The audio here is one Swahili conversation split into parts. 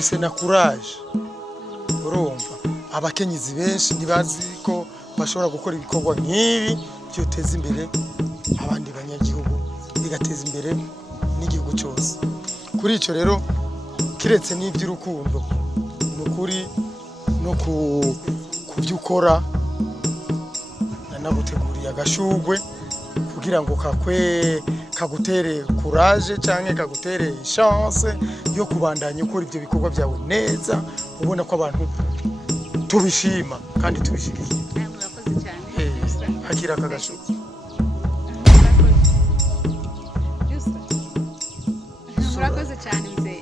dufise na courage urumva abakenyezi benshi ntibazi ko bashobora gukora ibikorwa nk'ibi byoteza imbere abandi banyagihugu bigateza imbere n'igihugu cyose. Kuri icyo rero kiretse n'iby'urukundo n'ukuri no kubyukora naguteguriye agashugwe kugira ngo kagutere courage canke kagutere chance yo kubandanya ukora ibyo bikorwa byawe neza ubona ko abantu tubishima kandi tubishigikiye. Murakoze cyane. Akira akagashugwe. Murakoze cyane mzee.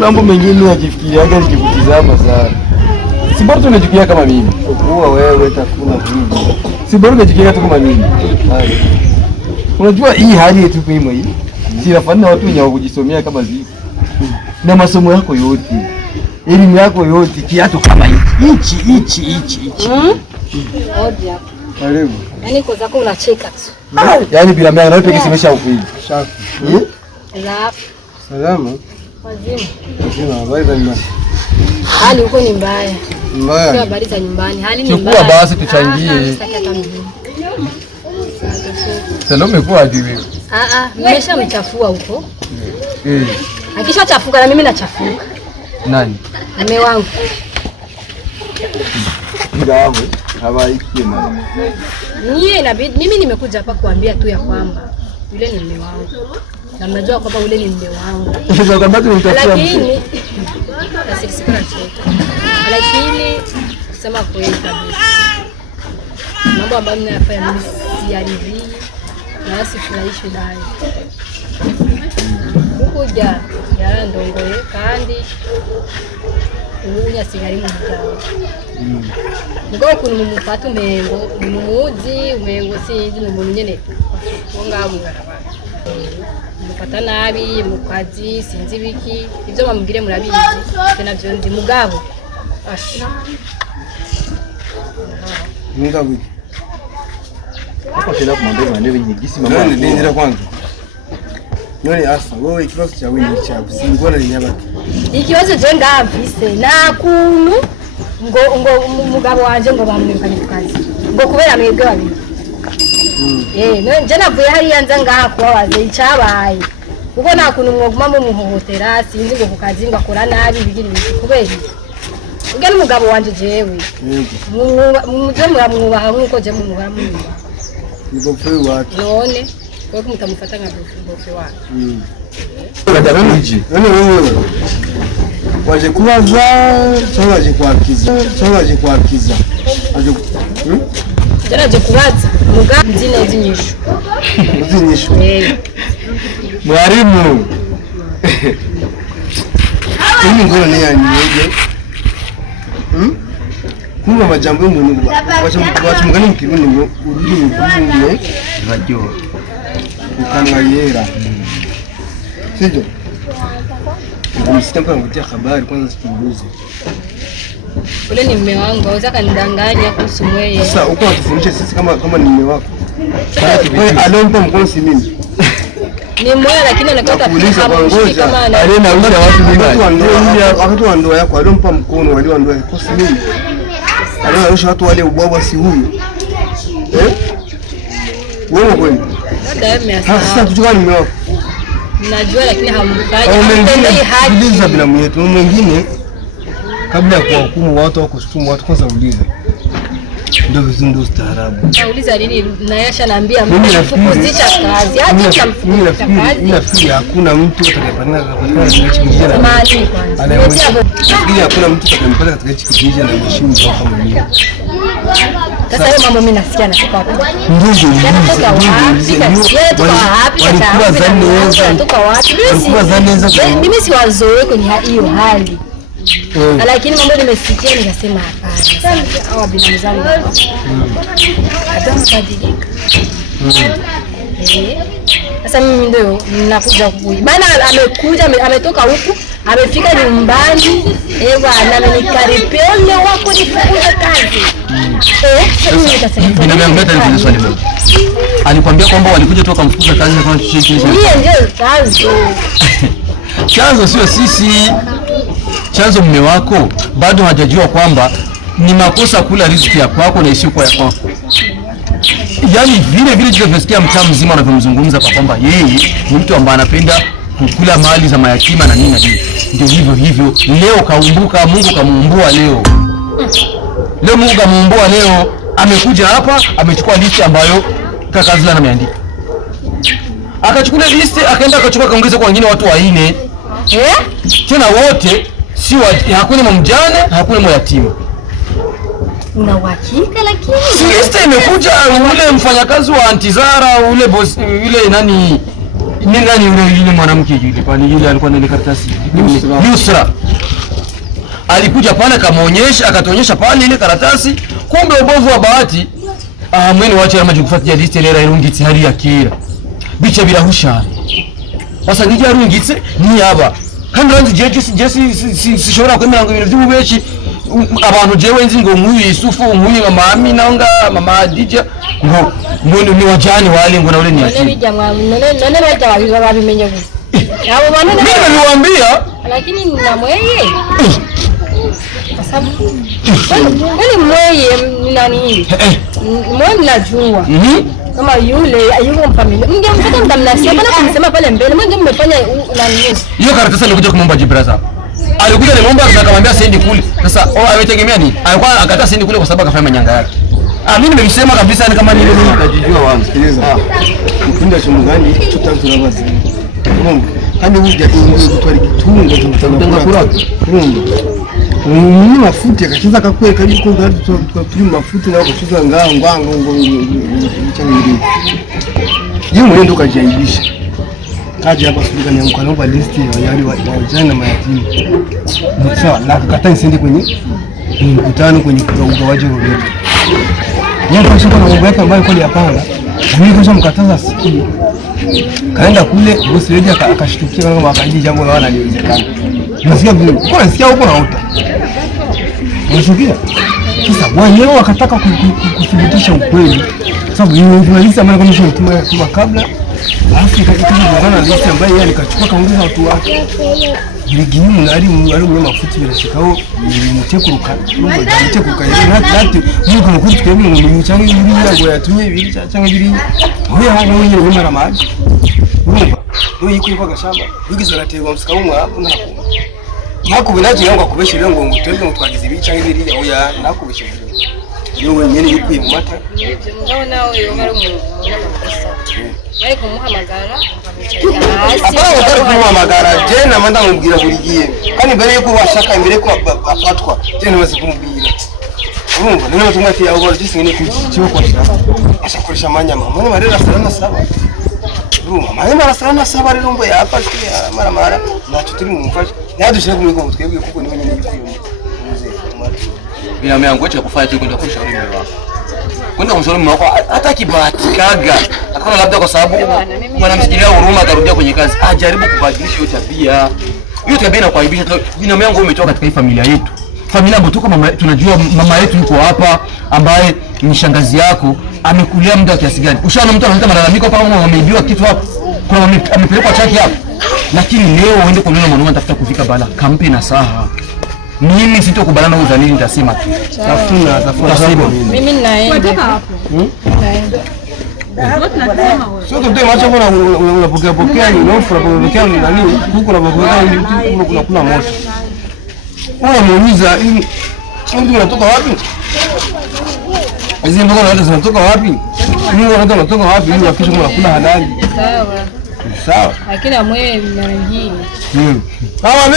Mambo mengine yajifikiriaga nikikutizama sana. Si bora tunajifikiria kama mimi. Kuwa wewe takuna vipi? Si bora tunajifikiria tu kama mimi. Unajua hii hali yetu kwa hii. Si nafanya watu wenye kujisomea kama hivi. Na masomo yako yote. Elimu yako yote kiatu kama hichi. Hoja hapo. Karibu. Yaani kwa zako unacheka tu. Yaani bila mimi anaona pekee simesha ukweli. Safi. Salama. Wazima. Sina habari za nyumbani. Hali huko ni mbaya. Mbaya. Sio habari za nyumbani. Hali ni mbaya. Chukua basi tuchangie. Salome kwa aje wewe? Nimeshamchafua huko. Akishachafuka na mimi nachafuka. Nani? Mume wangu. Ndio hawaiki mama. Mimi nimekuja hapa kuambia tu ya kwamba yule ni mume wangu. Na mnajua kwamba yule ni mume wangu. Lakini kusema kweli kabisa, mambo ambayo ninayafanya mimi siyaridhii na sifurahishi nayo. Kuja yarandongoye kandi ubunya sigari mu muryango. Ngo ukuntu mumufata umengo mumuzi umengo sinzi n'umuntu nyene wo ngabo barabara. Mufata nabi mu kazi sinzi biki ibyo bamubwire murabizi navyo ndi mugabo. Mugabo. Hapo tena kumwambia maneno nyingisi mama. Ndio kwanza. None asa wewe ikibazo cha wewe ni cha singora ni yabaki. Ikibazo je ngavise nakuntu ngo mugabo wanje ngo bamwirukanye kazi. Ngo kubera mwebwe babiri. Nje navuye hariya nza ngaha kubabaza icyabaye. Kuko nakuntu mwoguma mu muhohotera sinzi ngo ku kazi ngo akora nabi bigira ibiki kubera. Ubwo n'umugabo wanje jewe. Muje muramwubaha nkuko je mumuhora mwubaha. Niko fwe watu. None kwa kumtamufata nka bofe wake. None wewe waje kubaza cyangwa waje kwakiza Jaraje kubaza mugambi nzi inyishu mwarimu Mimi ngoro ni yanyeje Kuma majambo y'umuntu wacumugani mu kirundi ngo ururimi rw'umuntu ruraryoha ukanwa yera sivyo Msitampa ngutia habari kwanza sichunguze. Ule ni mume wangu, aweza kanidanganya kuhusu mweye. Sasa uko watufundishe sisi kama ni mume wako. Wewe alompa mkono si mimi. Ni mmoja lakini anakata hamshiki kama ana. Alena ulisha watu mingi. Wakati wa ndoa yako alompa mkono wale wa ndoa yako si mimi. Alena ulisha watu wale ubwabwa si huyu. Wewe kweli? Sasa tuchukua ni mume wako. Najua lakini hamfanyi hadi bila yetu mwingine kabla ya kuhukumu watu au kushtumu watu kwanza uliza ndio vizundo ustaarabu. Nauliza nini na yasha naambia mfukuzisha kazi hadi chamfukuzisha kazi. Nafikiri hakuna mtu atakayepana katika hichi kijiji na maana kwanza. Nafikiri hakuna mtu atakayempata katika hichi kijiji na mheshimu kama mimi. Sasa hiyo mambo mimi nasikia natoka wapi? Ndio natoka wapi? Walikuwa zaneza. Natoka wapi? Mimi siwazoe kwenye hiyo hali. Lakini mambo nimesikia nikasema hapana. Hawa binamu zangu. Hata mbadilika. Sasa mimi ndio ninakuja kukuja. Bana amekuja ametoka huku, amefika nyumbani. Bwana amenikaribia leo wako nifukuze kazi. Mimi nikasema Ninamwambia tena swali moja. Alikwambia kwamba walikuja toka mfukuza kazi kwa chichi. Yeye ndio chanzo. Chanzo sio sisi. Chanzo mume wako bado hajajua kwamba ni makosa kula riziki ya kwako na isiyo ya kwako. Yaani vile tulivyosikia mtaa mzima wanavyomzungumza kwa kwamba yeye ni mtu ambaye anapenda kukula mali za mayatima na nini na nini. Ndio hivyo. Leo kaumbuka, Mungu kamuumbua leo. Leo Mungu kamuumbua leo, amekuja hapa, amechukua listi ambayo kaka Zila ameandika. Akachukua listi, akaenda akachukua kaongeza kwa wengine watu 4. Tena wote si hakuna mjane, hakuna yatima. Una uhakika lakini? Liste imekuja ule mfanyakazi wa Antizara, ule boss, yule nani yule mwanamke yule pale yule alikuwa na ile karatasi. Yusra. Alikuja pale kamaonyesha, akatuonyesha pale ile karatasi, kumbe ubovu wa bahati. Mwene wacha amaje kufuatia liste lera irungitse hari yakira. Bicha birahusha. Basa ngije arungitse ni aba. Kandi ranzi jesi sishobora kwemera ngo ibintu by'ububeshi abantu jewe nzi ngo nk'uyu Yusufu nk'uyu mama Amina nga mama Adija ngo ni wajani wale ngo na ule ni ati none baja babimenye gusa abo bana mimi niwaambia lakini na mweye sababu kwani mweye nani mweye mnajua kama yule yuko familia mngemfuata mtamnasia bana kumsema pale mbele mwenge mmefanya nani hiyo karatasi alikuja kumomba Jibraza alikuja nimeomba akamwambia sendi kule. Sasa ametegemea nini? Alikuwa akataa sendi kule kwa sababu akafanya manyanga yake. Mimi nimemsema kabisa ni kama nile mimi najijua wangu. Sikiliza. Ukunda chomo gani tutaanza basi. Mungu. Hadi uje kutwali kitunga tunataka kura. Mungu. Mimi mafuti akachiza kakweka yuko ngari tutapima mafuti na kuchuza ngwango changiri. Yeye mwenendo kajaibisha. Kaja hapa sulika ni mkanoba listi ya wale wajana mayatima. Sawa, na kukataa nisende kwenye mkutano kwenye ugawaji wa vitu. Yeye kwa sababu na mambo yake ambayo kweli yapanga. Mimi kwanza mkataza sikii. Kaenda kule bosi wewe akashtukia kama akaji jambo la wana liwezekana. Nasikia vile. Kwa nasikia huko naota. Unasikia? Sasa wenyewe wakataka kuthibitisha ukweli. Sababu yeye journalist ambaye kama kabla alafu ikajikana na list ambayo yeye alikachukua kaongeza watu wake. Ligini mnali mafuti bila shikao mtekuruka. Mungu mtekuruka yeye hati Mungu mkuti kwa Mungu mchango yiri yango yatumye biri cyangwa biri. Oya hanga wenye ngoma na maji. Mungu ndio yiko kwa gashamba. Bigize rategwa msikamu mwapo nako. Nako binaje yango akubeshire ngo nguteze mutwagize biri cyangwa biri oya nakubeshire. Yewe nyene yikuye mu mata. Ngabo nawe yongara umuntu n'amakosa. Bari kumuhamagara kumuhamagara tena manda mubwira buri gihe kandi mbere yuko bashaka imbere ko bafatwa tena maze kumubwira urumva none batumwa ati abo barjisi ngene kukiyo kwa ashakoresha manyama mwana marera sana saba urumva manyama sana saba rero mbo yafashwe mara nacho turi mu mfashe nadushaka kumwe ko twebwe kuko niwe nyene yikuye bila meango cha kufanya tu kwenda kushauri mume wako kwenda kumshauri mume wako hata kibahatikaga akaona labda kwa sababu mwanamsikilia huruma atarudia kwenye kazi jaribu kubadilisha hiyo tabia. Hiyo tabia inakuaibisha. Binamu yangu umetoka katika hii familia yetu, familia ambayo tuko mama, tunajua mama yetu yuko hapa ambaye ni shangazi yako, amekulea muda kiasi gani? Ushaona mtu analeta malalamiko hapa kama ameibiwa kitu hapa, kuna amepelekwa chaki hapa, lakini leo uende kwa nini mwanaume anatafuta kufika bala kampe na saha. Mimi sitokubaliana na uzalili, nitasema tu. Tafuna. Mimi naenda hapo. Naenda. Sio tu ndio macho unapokea ni offer unapokea ni nani huko unapokea ni kuna moto. Muuliza hii ndio unatoka wapi? Hizi mboga zote zinatoka wapi? Mimi unatoka wapi ili hakikisha unakula halali. Sawa. Lakini amwe mara nyingine. Mimi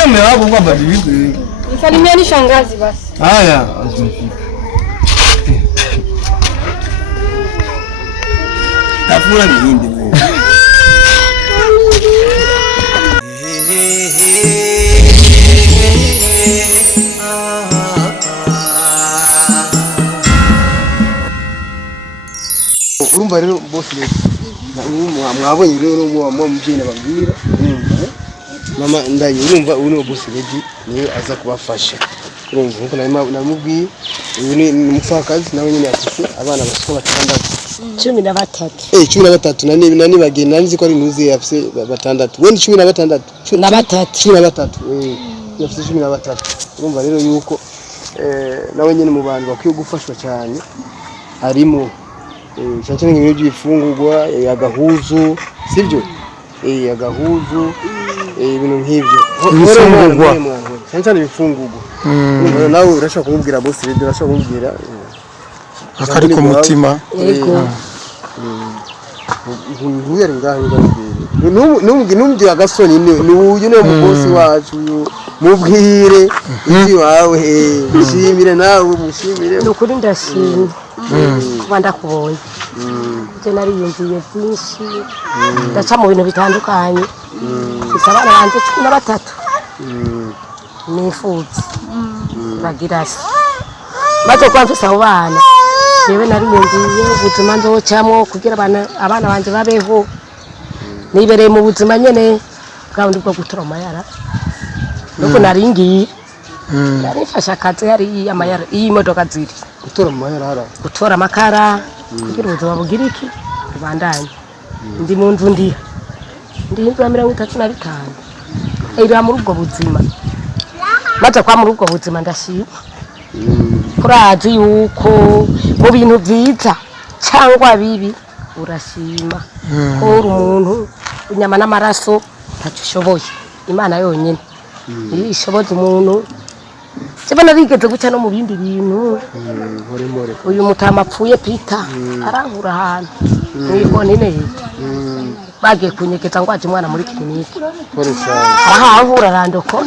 mume wangu kwa badilika. Msalimiani shangazi basi. Haya, asimfiki. Tafuna ni hindi wewe. urumva rero boss rero mwabonye rero mu mbyina babwira mama ndaye urumva uno boss redi niwe aza kubafasha urumva nkuko namubwiye uyu ni umupfakazi nawe nyine afite abana bashika batandatu 13 13 nani bagenda nzi ko ari nuzi yafise batandatu wendi 16 13 yafise 13 urumva rero yuko nawe nyine mu bantu bakwiye gufashwa cyane harimo cyane nk'ibintu by'ifungurwa agahuzu sibyo agahuzu ibintu nk'ibyo ibifungurwa cyane ibifungurwa nawe urashaka kumubwira boss rero urashaka kumubwira akari ku mutima yego nkuyere ngaho n'umubwira agasoni n'uyu ni umukozi wacu mubwire iki wawe mushimire nawe mushimire nukuri ndashimye kuba ndakubonye je nariyumviye byinshi ndaca mu bintu bitandukanye bisaba abana banje 13 nifuza bagira se maze kwa mfise abo bana jewe nariyumviye ubuzima nzocamwo kugira abana banje babeho nibereye mu buzima nyene bwandi bwo gutora amayara nuko naringiye narifasha akazi hari amayara iyi modoka ziri gutora amayara hara gutora amakara kugira ubuzima bugira iki bubandanye ndi mu nzu ndi inzu ya 35 ira muri ubwo buzima maze kwa muri ubwo buzima ndashima kurazi yuko mu bintu byiza cyangwa bibi urashima ko uri umuntu inyama n'amaraso ntacushoboye Imana yonyine ishoboza umuntu Sebana rigeze guca no mu bindi bintu uyu mutama apfuye Peter arankura ahantu mwibone neza bagiye kunyegeza ngo aje umwana muri kiliniki arahankura arandoko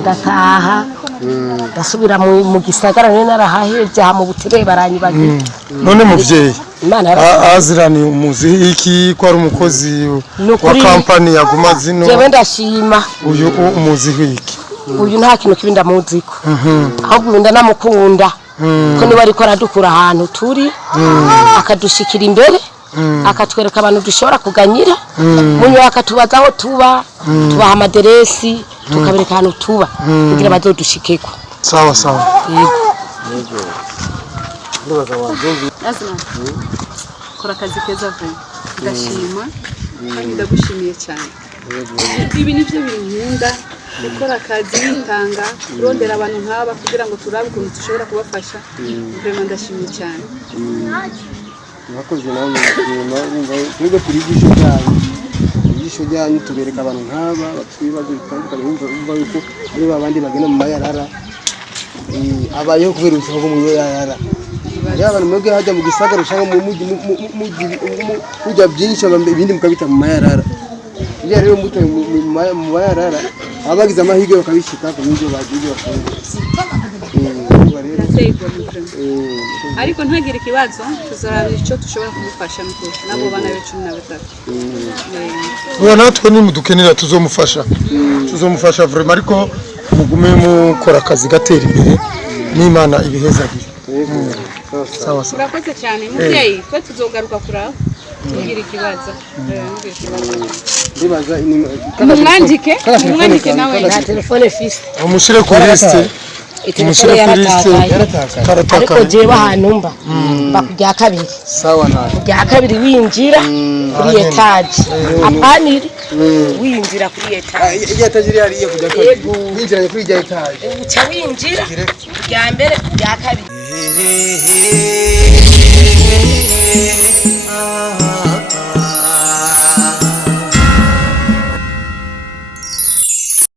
ndataha ndasubira mu gisagara nene arahaheje ha mu butire baranyibagiye none muvyeyi azirani umuzi iki ko ari umukozi wa company yaguma zino jewe ndashima uyu umuzi wiki uyu nta kintu kibinda muziko ahubwo nda namukunda ko niba ariko aradukura ahantu turi akadushikira imbere akatwereka abantu dushobora kuganyira munyo akatubaza aho tuba tubaha amaderesi tukabereka ahantu tuba kugira bazodushikeko sawa sawa Azma kora akazi keza vuba ndashima kandi ndagushimiye cyane ibi nivyo binkunda gukora akazi yitanga kurondera abantu nk'aba kugira ngo turabe ukuntu dushobora kubafasha vraiment ndashimiye cyane nakoze nawe mwumva twebwe turi ijisho ryanyu tubereka abantu nk'aba batwibaza bitandukanye bumva yuko ari babandi bagenda mu mayarara abayeho kubera ubuzima bwo mu mayarara abantu mwebwe hajya mu gisagara ushaka mujya byinshi ibindi mukabita mu mayarara iyo rero muto mu mayarara abagize amahirwe bakabishika ku buryo bagiye ariko ntagire ikibazo tuzaraba icyo dushobora kumufasha nabo bana be 13 uwo natwe ni mudukenera tuzomufasha vraiment ariko mugume mukora akazi gatera imbere n'Imana ibihezagira sawa sawa urakoze cyane muvyeyi twe tuzogaruka kuraba ngira ikibazo ndibaza mwandike nawe na telefone fise umushire ku liste telefone yarataka ariko jewe ahantu mba bakujya kabiri sawa nawe kujya kabiri winjira kuri etage apaniri winjira kuri etage iyo etage iri hariya kujya kabiri winjira kuri ijya etage uca winjira kujya mbere kujya kabiri ah